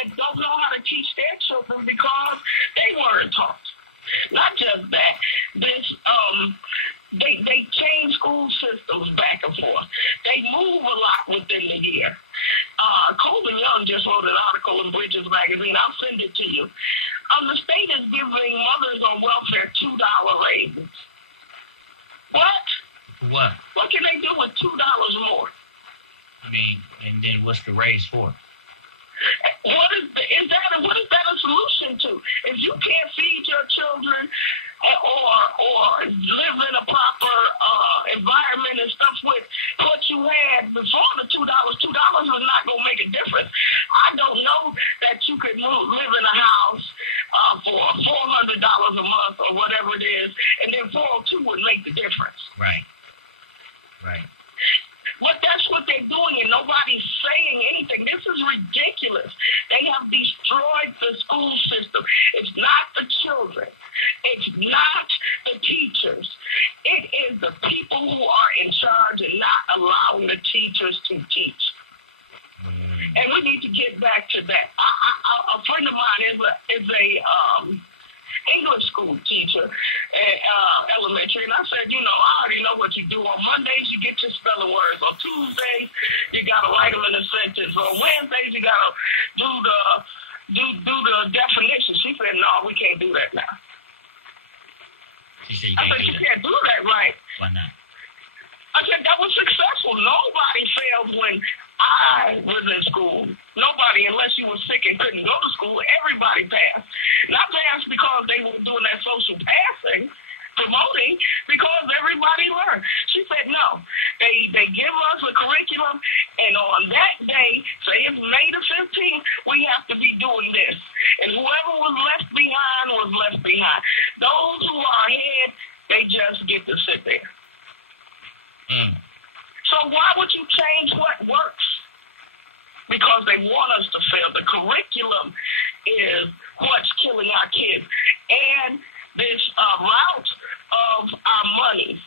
that don't know how to teach their children because they weren't taught. Not just that, they change school systems back and forth. They move a lot within the year. Colvin Young just wrote an article in Bridges Magazine. I'll send it to you. The state is giving mothers on welfare $2 raises. What? What can they do with $2 more? I mean, and then what's the raise for? What is that a solution to? If you can't feed your children or live in a proper environment and stuff with what you had before the $2 is not going to make a difference. I don't know that you could live in a house for $400 a month or whatever it is, and then 402 would make the difference. Right. But that's what they're doing, and nobody's saying anything. This is ridiculous. They have destroyed the school system. It's not the children. It's not the teachers. It is the people who are in charge and not allowing the teachers to teach. And we need to get back to that. A friend of mine is a English school teacher at elementary, and I said, I already know what you do. On Mondays, you get your spelling words. On Tuesdays, you got to write them in a sentence. On Wednesdays, you got to do the definition. She said, no, we can't do that now. She said you can't do that, right? Why not? I said, that was successful. Nobody failed when I was in school. Nobody, unless you were sick and couldn't go to school, everybody passed. Not passed because they were doing that social passing, promoting, because everybody learned. She said, no. They give us a curriculum, and on that day, say it's May the 15th, we have to be doing this. And whoever was left behind was left behind. Those who are ahead, they just get to sit there. So why would you change what works? Because they want us to fail. The curriculum is what's killing our kids. And this amount of our money.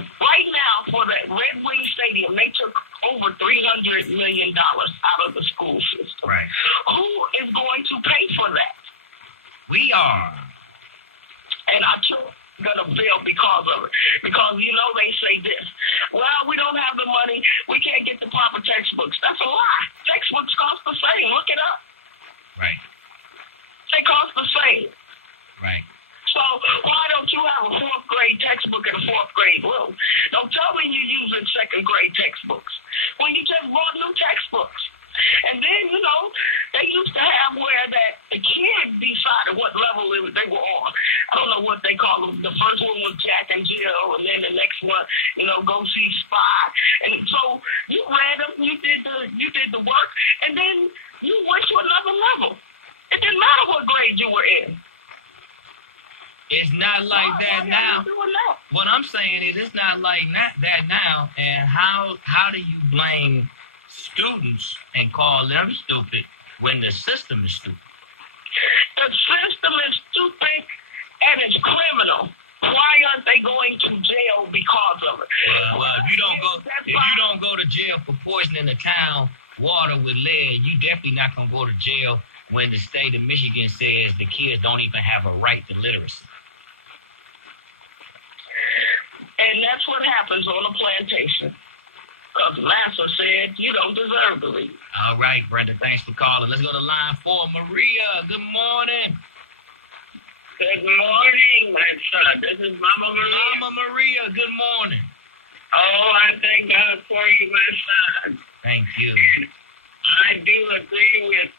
Right now, for that Red Wing Stadium, they took over $300 million out of the school system. Right. Who is going to pay for that? We are. And our children going to fail because of it. Because, they say this. Well, we don't have the money. We can't get the proper textbooks. That's a lie. Textbooks cost the same. Look it up. Right. They cost the same. Right. So why don't you have a 4th grade textbook in a 4th grade room? Don't tell me you're using 2nd grade textbooks when you just bought new textbooks. And then, they used to have where that the kid decided what level they were on. I don't know what they call them. The first one was Jack and Jill, and then the next one, go see Spy. And so you read them, you did the work, and then you went to another level. It didn't matter what grade you were in. It's not like that now. What I'm saying is it's not like that now. And how do you blame students and call them stupid when the system is stupid? The system is stupid and it's criminal. Why aren't they going to jail because of it? Well, if you don't go to jail for poisoning the town water with lead, you definitely not gonna go to jail when the state of Michigan says the kids don't even have a right to literacy. And that's what happens on a plantation. Because Massa said, you don't deserve to leave. All right, Brenda, thanks for calling. Let's go to line 4. Maria, good morning. Good morning, my son. This is Mama Maria. Mama Maria, good morning. Oh, I thank God for you, my son. Thank you. I do agree with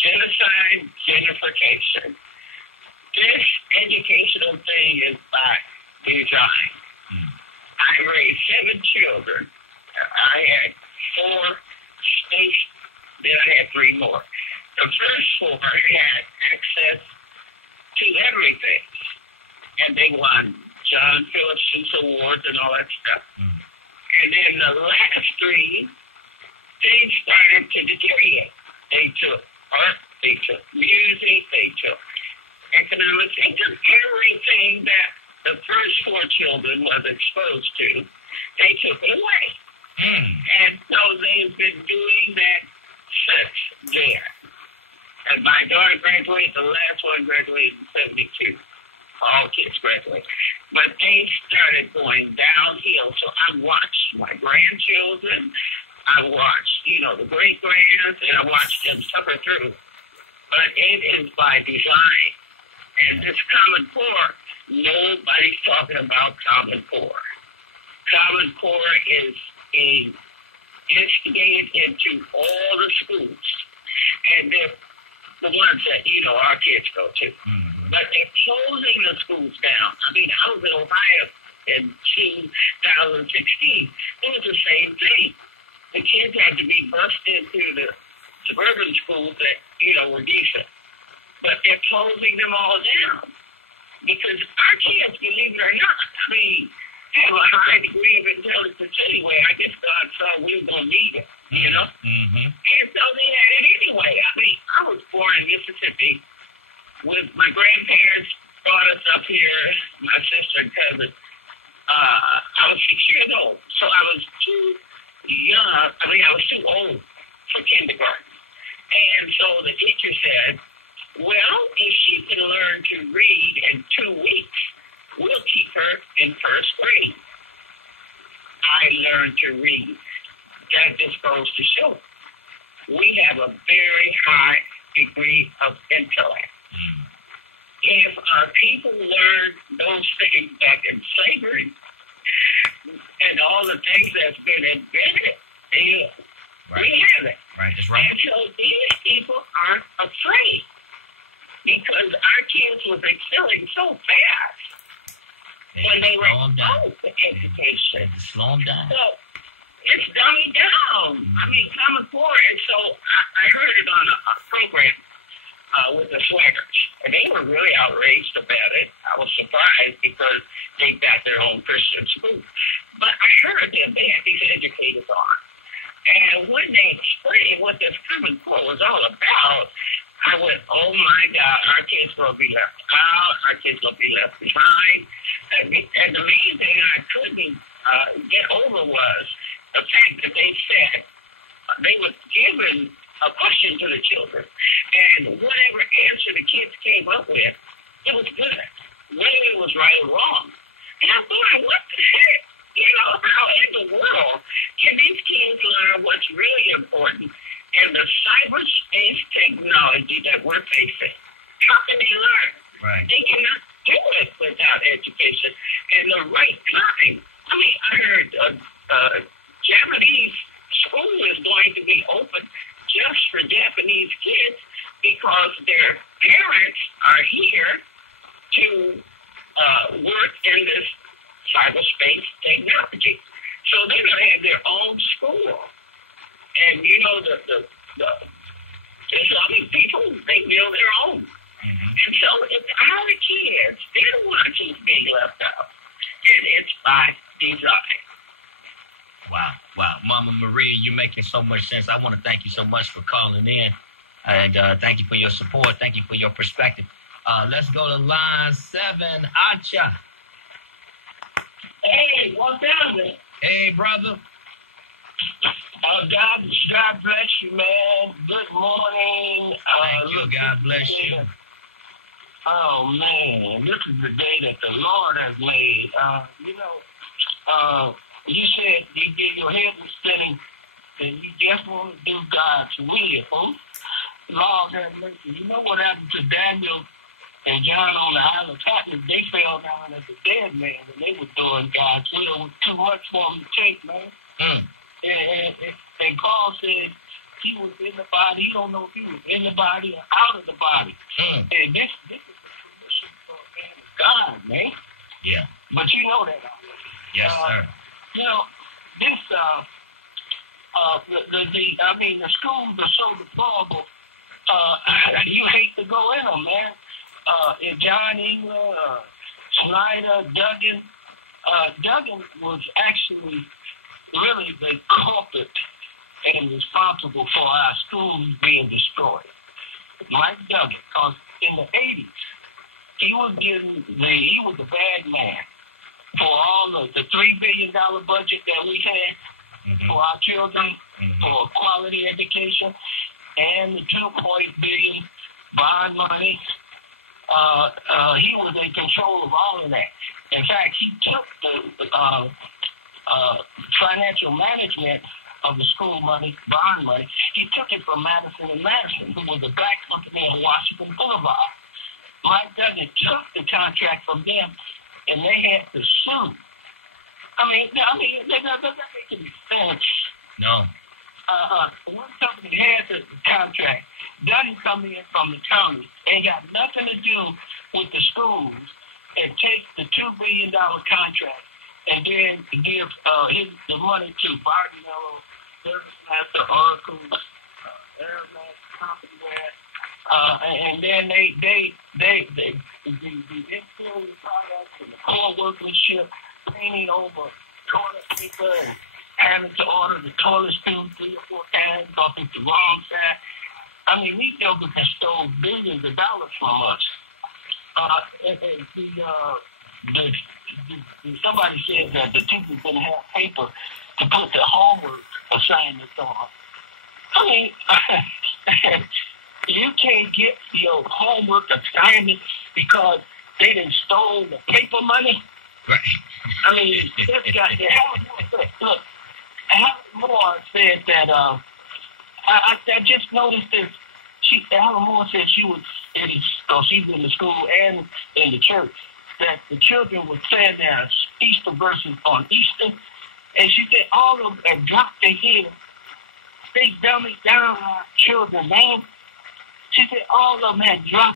genocide, gentrification. This educational thing is by design. I raised 7 children. I had 4 states, then I had 3 more. The first 4 had access to everything. And they won John Phillips Sousa Awards and all that stuff. And then the last 3, they started to deteriorate. They took art, they took music, they took economics, they took everything that the first 4 children was exposed to. They took it away. And so they've been doing that daughter graduated, the last one graduated in 72. All kids graduated. But they started going downhill. So I watched my grandchildren. I watched, the great-grands, and I watched them suffer through. But it is by design. And this Common Core, nobody's talking about Common Core. Common Core is being instigated into all the schools. And they're the ones that, our kids go to. Mm-hmm. But they're closing the schools down. I mean, I was in Ohio in 2016. It was the same thing. The kids had to be bused into the suburban schools that, were decent. But they're closing them all down. Because our kids, believe it or not, have a high degree of intelligence anyway. I guess God saw we were going to need it, Mm-hmm. And so they had it anyway. I was born in Mississippi with my grandparents brought us up here, my sister and cousin. I was 6 years old, so I was too young. I was too old for kindergarten. And so the teacher said, well, if she can learn to read in 2 weeks, we'll keep her in first grade. I learned to read. That just goes to show we have a very high degree of intellect. If our people learn those things back in slavery and all the things that's been invented, we have it. Right, that's right. And so these people aren't afraid because our kids was excelling so fast. When they were exposed to education. Slow them down. So it's dumbing down. Common Core. And so I heard it on a program with the Swaggers. And they were really outraged about it. I was surprised because they got their own Christian school. But I heard them. They had these educators on. And when they explained what this Common Core was all about, I went, oh my God, our kids going to be left out. Our kids going to be left behind. And the main thing I couldn't get over was the fact that they said they were given a question to the children. And whatever answer the kids came up with, it was good. Whether it was right or wrong. And I thought, what the heck? How in the world can these kids learn what's really important in the cyberspace technology that we're facing? How can they learn? Right. They cannot do it without education and the right kind. I heard Japanese school is going to be open just for Japanese kids because their parents are here to work in this cyberspace technology. So they're going to have their own school. And, the people, they build their own. Mm-hmm. And so it's our kids. They're the ones who's being left out. And it's by design. Wow. Mama Maria, you're making so much sense. I want to thank you so much for calling in. And thank you for your support. Thank you for your perspective. Let's go to line 7. Acha. Hey, what's happening? Hey, brother. God bless you, man. Good morning. Thank you. God bless you. Oh, man. This is the day that the Lord has made. You said your head was spinning and you just want to do God's will. Lord have mercy. You know what happened to Daniel and John on the Isle of Patmos? They fell down as a dead man when they were doing God's will. It was too much for them to take, man. And Paul said he was in the body. He don't know if he was in the body or out of the body. And this is the permission for a man of God, man. Yeah. But you know that already. Yes, sir. This the schools are so deplorable. You hate to go in them, man. John England, Snyder, Duggan. Duggan was actually really the culprit and responsible for our schools being destroyed. Mike Duggan, because in the 80s, he was the bad man for all the $3 billion budget that we had for our children, for quality education, and the $2 billion bond money. He was in control of all of that. In fact, he took the financial management of the school money, bond money. He took it from Madison and Madison, who was a black company on Washington Boulevard. Mike Duggan took the contract from them, and they had to sue. They're not making sense. No. One company had the contract. Duggan come in from the county, ain't got nothing to do with the schools, and take the $2 billion contract, and then give the money to Barton Mello, Master, Oracle, Airmax, Company, and then the inferior products and the core workmanship, painting over toilet paper and having to order the toilet stool 3 or 4 times off it's the wrong side. These jokers have stole billions of dollars from us. Somebody said that the teachers didn't have paper to put the homework assignments on. You can't get your homework assignment because they done stole the paper money. Right. This guy, look, Helen Moore said that, I just noticed this. Helen Moore said she's in the school and in the church, that the children were saying their Easter verses on Easter, and she said all of them had dropped their head. They dummied down our children, man. She said all of them had dropped